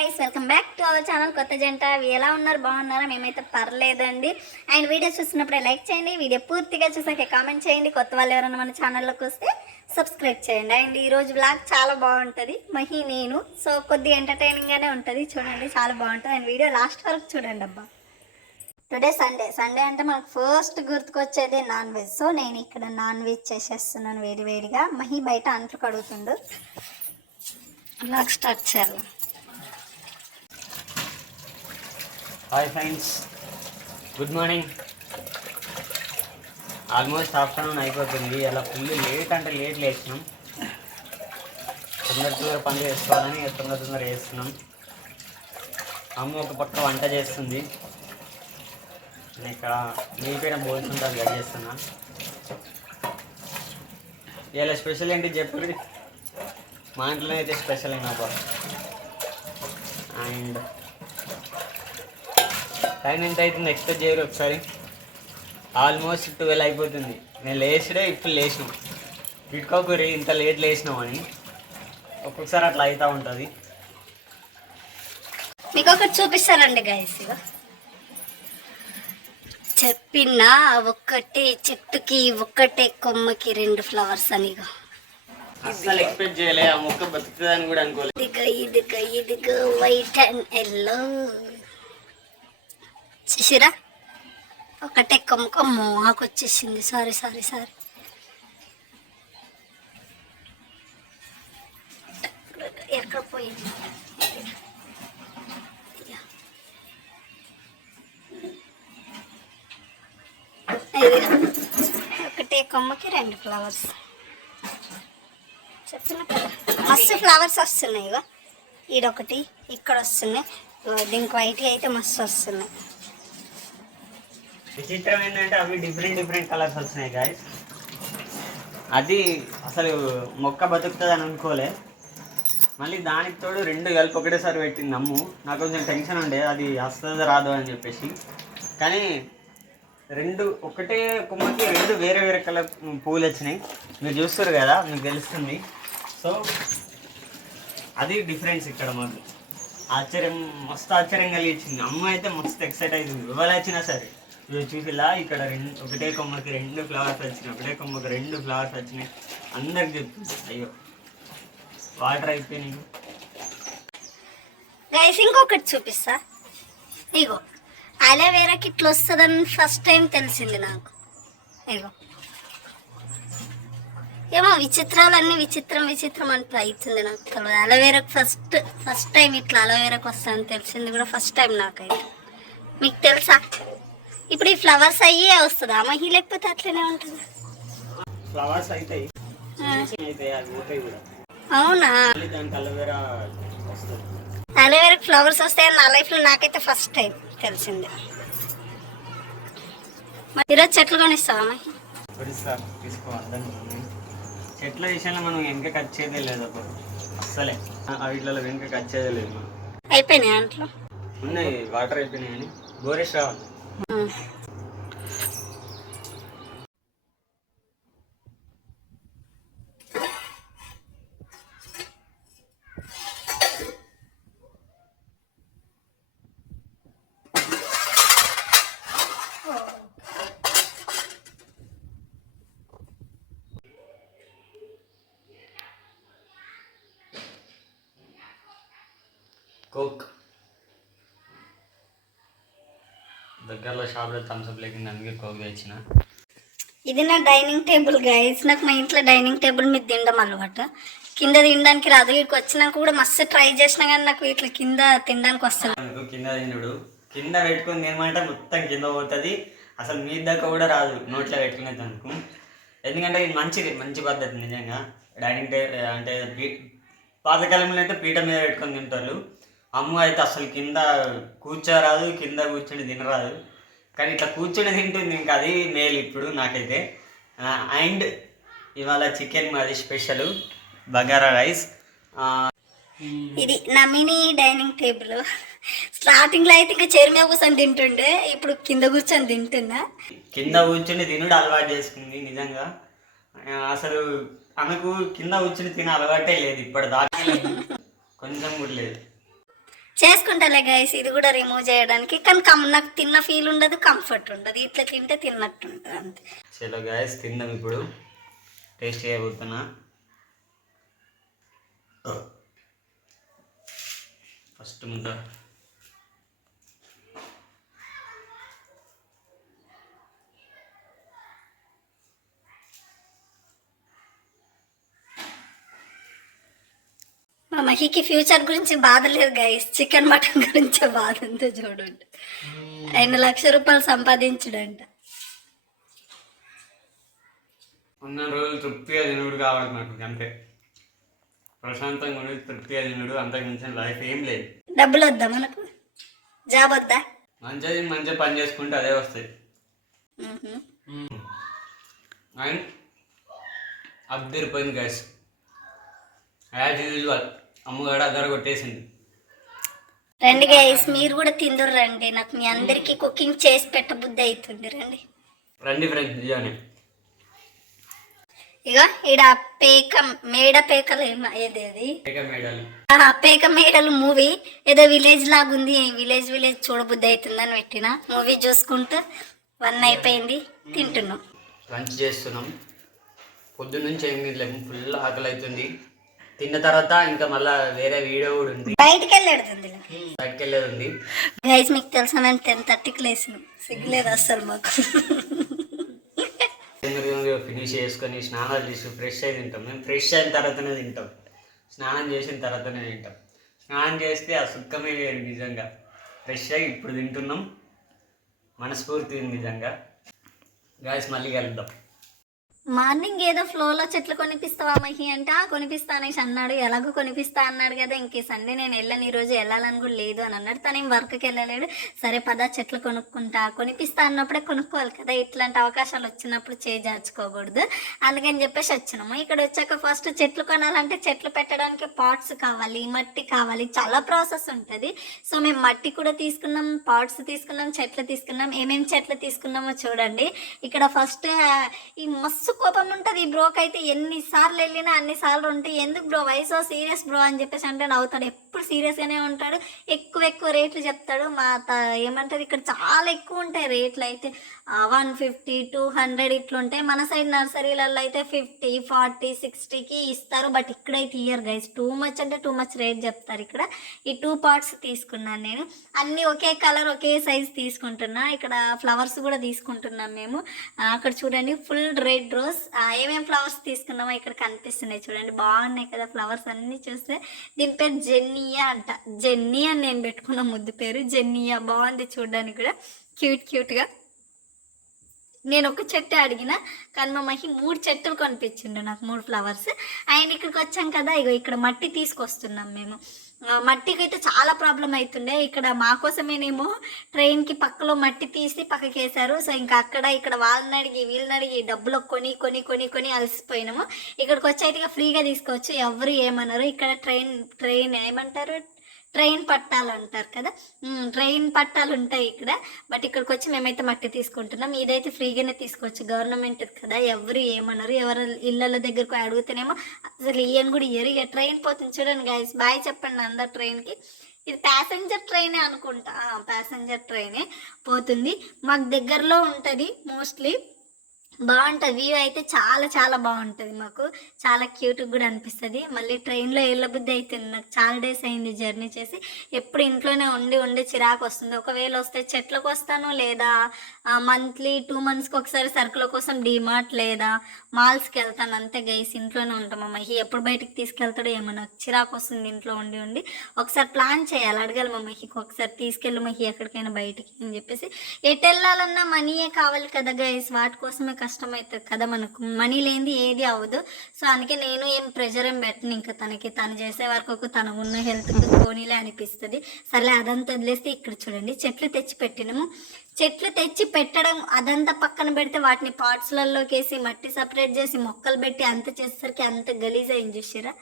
Guys welcome back to our channel కొత్త జంట అవి ఎలా ఉన్నారు? బాగున్నారా? మేమైతే పర్లేదండి. అండ్ వీడియో చూసినప్పుడే లైక్ చేయండి. వీడియో పూర్తిగా చూసాక కామెంట్ చేయండి. కొత్త వాళ్ళు ఎవరైనా మన ఛానల్లోకి వస్తే సబ్స్క్రైబ్ చేయండి. అండ్ ఈరోజు బ్లాగ్ చాలా బాగుంటుంది. మహి నేను. సో కొద్దిగా ఎంటర్టైనింగ్గానే ఉంటుంది. చూడండి చాలా బాగుంటుంది. అండ్ వీడియో లాస్ట్ వరకు చూడండి అబ్బా. టుడే సండే సండే అంటే మనకు ఫస్ట్ గుర్తుకొచ్చేది నాన్ వెజ్ సో నేను ఇక్కడ నాన్ వెజ్ చేసేస్తున్నాను వేడి వేడిగా. మహి బయట అంట్లు కడుగుతుండు. బ్లాగ్ స్టార్ట్ చేయాలి. Hi friends good morning almost afternoon అయిపోతుంది. అలా ఫుల్ లేట్ అంటే లేట్ లేచినాం. తొందర తొందర పని చేసుకోవాలని తొందర తొందర చేస్తున్నాం అమ్మ ఒక పక్క వంట చేస్తుంది. నేను ఇక్కడ నీపైన బోల్స్ ఉంటుంది గడ్ చేస్తున్నా. ఇలా స్పెషల్ ఏంటి చెప్పండి మా ఇంట్లోనే అయితే స్పెషల్ అయినా అండ్ టైం ఎంత అవుతుంది ఎక్స్పెక్ట్ చేయరు ఒకసారి. ఆల్మోస్ట్ ట్వెల్వ్ అయిపోతుంది. నేను లేచుడే ఇప్పుడు లేచినాం. ఇటుకోకూరి ఇంత లేట్ లేచినాం అని. ఒక్కొక్కసారి అట్లా అవుతూ ఉంటుంది. మీకు ఒకటి చూపిస్తానండి గైస్ చెప్పిన ఒక్కటే చెట్టుకి ఒక్కటే కొమ్మకి రెండు ఫ్లవర్స్ అని ఎక్స్పెక్ట్ చేయలే ఆ మొక్క బతుకుతుందని కూడా అనుకోలేదు ఇదిగో ఇదిగో ఇదిగో వైట్ అండ్ ఎల్లో చూసిరా? ఒకటే కొమ్మకు కొమ్మ ఆకు వచ్చేసింది సారీ సారీ సారీ. ఎక్కడ పోయింది? ఒకటే కొమ్మకి రెండు ఫ్లవర్స్. చెప్తున్నా కదా? మస్తు ఫ్లవర్స్ వస్తున్నాయి ఇగో. ఈడొకటి ఇక్కడ వస్తున్నాయి దీనికి వైట్ అయితే మస్తు వస్తున్నాయి. విచిత్రం ఏంటంటే అవి డిఫరెంట్ డిఫరెంట్ కలర్స్ వచ్చినాయి గాయస్ అది అసలు మొక్క బతుకుతుంది అని అనుకోలే. మళ్ళీ దానికి తోడు రెండు కలిపి ఒకటేసారి పెట్టింది అమ్ము నాకు కొంచెం టెన్షన్ ఉండే అది వస్తుందో రాదో అని చెప్పేసి. కానీ రెండు ఒకటే కొమ్మకి రెండు వేరే వేరే కలర్ పూలు వచ్చినాయి. మీరు చూస్తారు కదా మీకు తెలుస్తుంది. సో అది డిఫరెన్స్ ఇక్కడ మాకు. ఆశ్చర్యం మస్తు ఆశ్చర్యం కలిగించింది. అమ్మ అయితే మస్తు ఎక్సైట్ అయింది. ఎవరు వచ్చినా సరే. నువ్వు చూసిలా? ఇక్కడ రెండు ఒకటే కొమ్మకి రెండు ఫ్లవర్స్ వచ్చినాయి ఒకటే కొమ్మకి రెండు ఫ్లవర్స్ వచ్చినాయి. అందరికి చెప్తుంది అయ్యో. వాటర్ అయిపోయినాయి గైస్ ఇంకొకటి చూపిస్తా. ఇగో అలోవేరాకి ఇట్లా వస్తుందని ఫస్ట్ టైం తెలిసింది నాకు. ఇగో. ఏమో విచిత్రాలన్నీ విచిత్రం విచిత్రం అంటే అవుతుంది నాకు తెలియదు. అలోవేరాకి ఫస్ట్ ఫస్ట్ టైం ఇట్లా అలోవేరాకి వస్తుందని తెలిసింది కూడా ఫస్ట్ టైం నాకైతే. మీకు తెలుసా? ఫ్లవర్స్ అయ్యే వస్తుందా. మహి లేకపోతే అట్లనే ఉంటుంది. ఫ్లవర్స్ అవుతాయి అవునా? అలోవేరా ఫ్లవర్స్ వస్తాయని నా లైఫ్లో నాకైతే ఫస్ట్ టైం తెలిసింది. ఈరోజు చెట్లు కొనిస్తావా మహి చెట్ల విషయంలో మనం వెనక కట్ చేయదే లేదు ఆ వీటిలో వెనక కట్ చేయదే లేదు అయిపోయినాయి అంట్లో ఉన్నాయి వాటర్ అయిపోయినాయి అని బోరేష్ రావాలి. కోక్. దగ్గరలో షాప్లో థమ్స్అప్ లేకుండా అందుకే కోక్ తెచ్చిన. ఇది నా డైనింగ్ టేబుల్ గైస్. నాకు మా ఇంట్లో డైనింగ్ టేబుల్ మీద తినడం అలవాటు. కింద తినడానికి రాదు. ఇక్కడికి వచ్చినాక కూడా మస్తు ట్రై చేసినా కానీ నాకు ఇట్లా కింద తినడానికి వస్తుంది కింద తినుడు? కింద పెట్టుకుని తినమంటే మొత్తం కింద పోతుంది. అసలు మీ దాకా కూడా రాదు నోట్లో పెట్టుకునేది దానికి ఎందుకంటే ఇది మంచిది మంచి పద్ధతి నిజంగా. డైనింగ్ టేబుల్ అంటే పీ- పాతకాలంలో అయితే పీట మీద పెట్టుకొని తింటారు. అమ్మ అయితే అసలు కింద కూర్చోరాదు కింద కూర్చొని తినరాదు. కానీ ఇట్లా కూర్చొని తింటుంది ఇంకా అది మేలు ఇప్పుడు నాకైతే. అండ్ ఇవాళ చికెన్ మాది స్పెషల్ బగారా రైస్. ఇది నా మినీ డైనింగ్ టేబుల్. స్టార్టింగ్లో అయితే ఇంకా చైర్ మీద కూర్చొని తింటుండే ఇప్పుడు కింద కూర్చొని తింటున్నా. కింద కూర్చుని తినుడు అలవాటు చేసుకుంది నిజంగా. అసలు ఆమెకు కింద కూర్చుని తినే అలవాటే లేదు ఇప్పటిదాకా కొంచెం కూడా లేదు. చేసుకుంటాలే గైస్ ఇది కూడా రిమూవ్ చేయడానికి. కానీ కం నాకు తిన్న ఫీల్ ఉండదు కంఫర్ట్ ఉండదు. ఇట్లా తింటే తిన్నట్టు ఉంటుంది అంతే. చలో గాయస్ తిందాం ఇప్పుడు. టేస్ట్ చేయబోతున్నా. ఫస్ట్ ముద్ద మహికి ఫ్యూచర్ గురించి బాధ లేదు గైస్ చికెన్ మటన్ గురించే బాధ ఉందో చూడండి. ఆయన లక్ష రూపాయలు సంపాదించడంట. ఉన్న రోజులు తృప్తిగా తినుడు కావాలి నాకు అంతే. ప్రశాంతంగా ఉండి తృప్తిగా తినుడు అంతకు మించిన లైఫ్ ఏం లేదు. డబ్బులు వద్దా మనకు? జాబ్ వద్దా? మంచిగా మంచిగా పని చేసుకుంటే అదే వస్తాయి. అండ్ అద్దరిపోయింది గ్యాస్ యాజ్ యూజువల్ అమ్మగాడు అద్దర కొట్టేసింది. రండి గైస్ మీరు కూడా తిందురు రండి. నాకు మీ అందరికి కుకింగ్ చేసి పెట్టబుద్ధి అవుతుంది రండి. రండి ఫ్రెండ్స్ నిజానే. ఇక ఈడ పేక మేడ పేకలు ఏమ- ఏది అది? ఏక మేడాలు. ఆ, పేక మేడలు మూవీ. ఏదో విలేజ్ లాగా ఉంది. విలేజ్ విలేజ్ చూడబుద్ధి అవుతుందని పెట్టిన. మూవీ చూసుకుంటూ వన్ అయిపోయింది. తింటున్నాం. లంచ్ చేస్తున్నాం. పొద్దున్న నుంచి ఏం తినలేము. ఫుల్ ఆకలి అవుతుంది తిన్న తర్వాత ఇంకా మళ్ళా వేరే వీడియో కూడా ఉంది. బయటికి వెళ్ళేడుతుంది బయటకు వెళ్ళేది ఉంది. గైస్ మీకు తెలుసా మేము టెన్ థర్టీకి లేసినాం సిగ్గులేదు అస్సలు మాకు. ఫినిష్ చేసుకొని స్నానాలు చేసి ఫ్రెష్ అయి తింటాం. మేము ఫ్రెష్ అయిన తర్వాతనే తింటాం. స్నానం చేసిన తర్వాతనే తింటాం. స్నానం చేస్తే ఆ సుఖమే వేరు నిజంగా. ఫ్రెష్ అయ్యి ఇప్పుడు తింటున్నాం. మనస్ఫూర్తి నిజంగా. గాయస్ మళ్ళీ కలుద్దాం. మార్నింగ్ ఏదో ఫ్లోలో చెట్లు కొనిపిస్తావా మహి అంట? కొనిపిస్తా అనేసి అన్నాడు. ఎలాగో కొనిపిస్తా అన్నాడు కదా ఇంకే సండే నేను వెళ్ళను ఈరోజు రోజు వెళ్ళాలని కూడా లేదు అని అన్నాడు. తను ఏం వర్క్కి వెళ్ళలేడు. సరే పద చెట్లు కొనుక్కుంటా. కొనిపిస్తా అన్నప్పుడే కొనుక్కోవాలి కదా ఇట్లాంటి అవకాశాలు వచ్చినప్పుడు చేజార్చుకోకూడదు అందుకని చెప్పేసి వచ్చినాము. ఇక్కడ వచ్చాక ఫస్ట్ చెట్లు కొనాలంటే చెట్లు పెట్టడానికి పాట్స్ కావాలి మట్టి కావాలి. చాలా ప్రాసెస్ ఉంటుంది. సో మేము మట్టి కూడా తీసుకున్నాం పాట్స్ తీసుకున్నాం చెట్లు తీసుకున్నాం. ఏమేమి చెట్లు తీసుకున్నామో చూడండి. ఇక్కడ ఫస్ట్ ఈ మస్తు కోపం ఉంటుంది ఈ బ్రోకి అయితే. ఎన్నిసార్లు వెళ్ళినా అన్నిసార్లు ఉంటాయి ఎందుకు బ్రో వయసు సీరియస్ బ్రో అని చెప్పేసి అంటే నవ్వుతాడు. ఎప్పుడు సీరియస్గానే ఉంటాడు. ఎక్కువ ఎక్కువ రేట్లు చెప్తాడు. మా త ఏమంటారు? ఇక్కడ చాలా ఎక్కువ ఉంటాయి రేట్లు అయితే. వన్ ఫిఫ్టీ టూ హండ్రెడ్ ఇట్లుంటాయి. మన సైడ్ నర్సరీలలో అయితే ఫిఫ్టీ ఫార్టీ సిక్స్టీకి ఇస్తారు. బట్ ఇక్కడైతే ఇయర్ గైస్ టూ మచ్ అంటే టూ మచ్ రేట్ చెప్తారు ఇక్కడ. ఈ టూ పార్ట్స్ తీసుకున్నాను నేను. అన్నీ ఒకే కలర్ ఒకే సైజ్ తీసుకుంటున్నా. ఇక్కడ ఫ్లవర్స్ కూడా తీసుకుంటున్నాం మేము. అక్కడ చూడండి. ఫుల్ రెడ్ రోజ్ ఏమేమి ఫ్లవర్స్ తీసుకున్నామో ఇక్కడ కనిపిస్తున్నాయి చూడండి. బాగున్నాయి కదా ఫ్లవర్స్ అన్నీ చూస్తే. దీని పేరు జెన్నియా అంట. జెన్నీ అని నేను పెట్టుకున్న ముద్దు పేరు. జెన్నియా బాగుంది చూడడానికి కూడా. క్యూట్ క్యూట్గా నేను ఒక చెట్టు అడిగిన కానీ మా మహి మూడు చెట్టులు కొనిపించిండు నాకు మూడు ఫ్లవర్స్. ఆయన ఇక్కడికి వచ్చాం కదా ఇగో ఇక్కడ మట్టి తీసుకొస్తున్నాం మేము. మట్టికి అయితే చాలా ప్రాబ్లం అవుతుండే ఇక్కడ మా కోసమేనేమో ట్రైన్కి పక్కలో మట్టి తీసి పక్కకి వేశారు సో ఇంకా అక్కడ ఇక్కడ వాళ్ళని అడిగి వీళ్ళని అడిగి డబ్బులు కొని కొని కొని కొని అలసిపోయినాము. ఇక్కడికి వచ్చి అయితే ఫ్రీగా తీసుకోవచ్చు. ఎవరు ఏమన్నారు? ఇక్కడ ట్రైన్ ట్రైన్ ఏమంటారు? ట్రైన్ పట్టాలు అంటారు కదా? ట్రైన్ పట్టాలు ఉంటాయి ఇక్కడ. బట్ ఇక్కడికి వచ్చి మేమైతే మట్టి తీసుకుంటున్నాం. ఇదైతే ఫ్రీగానే తీసుకోవచ్చు. గవర్నమెంట్ కదా. ఎవరు ఏమన్నారు ఎవరు ఇళ్ళ దగ్గరకు అడిగితేనేమో అసలు ఇయ్యని కూడా ఇయ్యరు ఇక ట్రైన్ పోతుంది చూడండి గాయస్ బాయ్ చెప్పండి అందరు ట్రైన్కి. ఇది ప్యాసింజర్ ట్రైనే అనుకుంటా. ప్యాసింజర్ ట్రైనే పోతుంది. మాకు దగ్గరలో ఉంటుంది మోస్ట్లీ బాగుంటుంది. వ్యూ అయితే చాలా చాలా బాగుంటుంది మాకు. చాలా క్యూట్ కూడా అనిపిస్తుంది. మళ్ళీ ట్రైన్లో వెళ్ళబుద్ధి అవుతుంది నాకు చాలా డేస్ అయింది జర్నీ చేసి. ఎప్పుడు ఇంట్లోనే ఉండి ఉండి చిరాకు వస్తుంది. ఒకవేళ వస్తే చెట్లకు వస్తాను లేదా మంత్లీ టూ మంత్స్కి ఒకసారి సరుకుల కోసం డిమార్ట్ లేదా మాల్స్కి వెళ్తాను. అంతే గైస్ ఇంట్లోనే ఉంటాం మమ్మీ ఎప్పుడు బయటికి తీసుకెళ్తాడో ఏమో నాకు చిరాకు వస్తుంది ఇంట్లో ఉండి ఉండి. ఒకసారి ప్లాన్ చేయాలి. అడగాలి మమ్మీకి ఒకసారి తీసుకెళ్ళి మహి ఎక్కడికైనా బయటికి అని చెప్పేసి. ఎటు వెళ్ళాలన్నా మనీయే కావాలి కదా గైస్. వాటి కోసమే కష్టమవుతుంది కదా మనకు. మనీ లేనిది ఏది అవ్వదు. సో అందుకే నేను ఏం ప్రెషర్ ఏం పెట్టను. ఇంకా తనకి తను చేసే వరకు తను ఉన్న హెల్త్కి పోనీలే అనిపిస్తుంది. సర్లే అదంతా వదిలేస్తే ఇక్కడ చూడండి. చెట్లు తెచ్చి పెట్టినాము. చెట్లు తెచ్చి పెట్టడం అదంతా పక్కన పెడితే వాటిని పార్ట్స్లలోకి వేసి మట్టి సపరేట్ చేసి మొక్కలు పెట్టి అంత చేసేసరికి అంత గలీజ్ అయింది చూసారా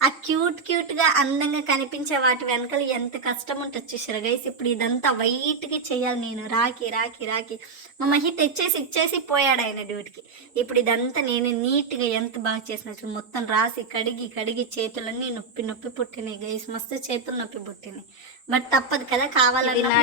ఆ క్యూట్ క్యూట్గా అందంగా కనిపించే వాటి వెనకాల ఎంత కష్టం ఉంటుంది చూసారు గైస్ ఇప్పుడు ఇదంతా వైట్కి చేయాలి నేను. రాకి రాకి రాకి మా మహి తెచ్చేసి ఇచ్చేసి పోయాడు ఆయన డ్యూటీకి. ఇప్పుడు ఇదంతా నేను నీట్గా ఎంత బాగా చేసిన మొత్తం రాసి కడిగి కడిగి చేతులన్నీ నొప్పి నొప్పి పుట్టినాయి గైస్ మస్తు చేతులు నొప్పి పుట్టినాయి. బట్ తప్పదు కదా కావాలన్నా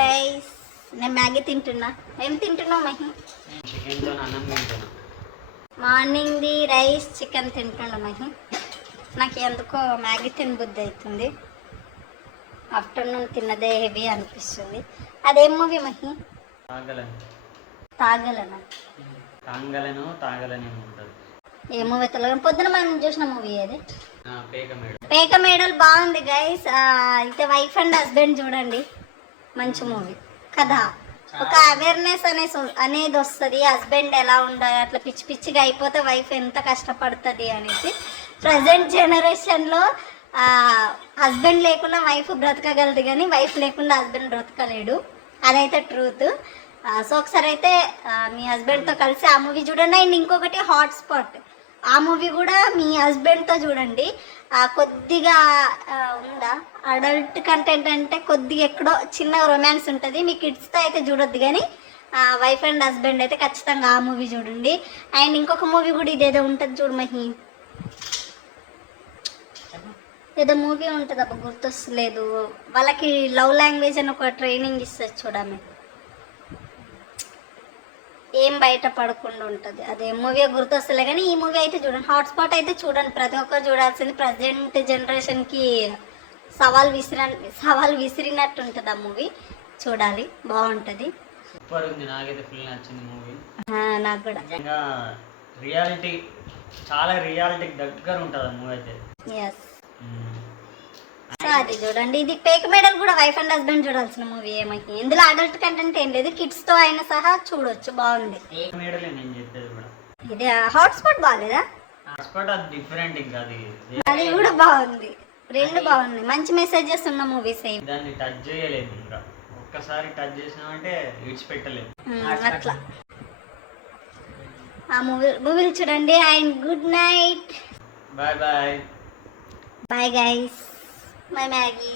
గైస్ నేను మ్యాగీ తింటున్నా. ఏం తింటున్నావు మహి? తింటున్నా. మార్నింగ్ది రైస్ చికెన్ తింటుండ మహి. నాకు ఎందుకో మ్యాగీ తినబుద్ధి అవుతుంది ఆఫ్టర్నూన్ తిన్నదే హెవీ అనిపిస్తుంది. అదేం మూవీ మహి? తాగలను. తాగలనా? తాంగలను తాగలని ఉంటుంది. ఏ మూవీ తెలగ పొద్దున మనం చూసిన మూవీ అది పేక మేడల్ బాగుంది గైస్ అయితే వైఫ్ అండ్ హస్బెండ్ చూడండి. మంచి మూవీ. కదా? ఒక అవేర్నెస్ అనేసి అనేది వస్తుంది. హస్బెండ్ ఎలా ఉండాలి? అట్లా పిచ్చి పిచ్చిగా అయిపోతే వైఫ్ ఎంత కష్టపడుతుంది అనేసి. ప్రజెంట్ జనరేషన్లో హస్బెండ్ లేకుండా వైఫ్ బ్రతకగలదు కానీ వైఫ్ లేకుండా హస్బెండ్ బ్రతకలేడు. అదైతే ట్రూత్ సో ఒకసారి అయితే మీ హస్బెండ్తో కలిసి ఆ మూవీ చూడండి. అండ్ ఇంకొకటి హాట్ స్పాట్ ఆ మూవీ కూడా మీ హస్బెండ్తో చూడండి. కొద్దిగా ఉందా? అడల్ట్ కంటెంట్ అంటే కొద్దిగా ఎక్కడో చిన్న రొమాన్స్ ఉంటుంది. మీ కిడ్స్తో అయితే చూడొద్దు కానీ వైఫ్ అండ్ హస్బెండ్ అయితే ఖచ్చితంగా ఆ మూవీ చూడండి. అండ్ ఇంకొక మూవీ కూడా ఇదేదో ఉంటుంది చూడు మహి. ఏదో మూవీ ఉంటుంది అబ్బా గుర్తొస్తలేదు. వాళ్ళకి లవ్ లాంగ్వేజ్ అని ఒక ట్రైనింగ్ ఇస్తుంది చూడమే ఏం బయట పడకుండా ఉంటుంది. అదే మూవీ గుర్తొస్తలే కానీ ఈ మూవీ అయితే చూడండి. హాట్స్పాట్ అయితే చూడండి. ప్రతి ఒక్కరు చూడాల్సింది ప్రజెంట్ జనరేషన్కి సవాల్ విసిర సవాల్ విసిరినట్టు ఉంటుంది ఆ మూవీ చూడాలి. బాగుంటుంది. సూపర్ ఉంది. నాకైతే ఫుల్ నచ్చింది మూవీ నాకు కూడా. రియాలిటీ చాలా రియాలిటీకి దగ్గర ఉంటుంది ఆ మూవీ అయితే. ఎస్ అది చూడండి ఇది పేక మేడల్ కూడా వైఫ్ అండ్ హస్బెండ్ చూడాల్సిన మూవీ ఏమైంది ఇందులో అడల్ట్ కంటెంట్ ఏం లేదు కిడ్స్తో అయినా సహా చూడొచ్చు బాగుంది. ఇది హాట్స్పాట్ బాగాలేదా డిఫరెంట్ ఇంకా అది. అది కూడా బాగుంది రెండు బాగున్నాయి. మంచి మెసేజెస్ ఉన్న మూవీస్ ఏమి దాన్ని టచ్ చేయలేదు ఇంకా. ఒక్కసారి టచ్ చేసినామంటే అట్లా. ఆ మూవీ మూవీలు చూడండి. And good night bye bye bye guys my Maggi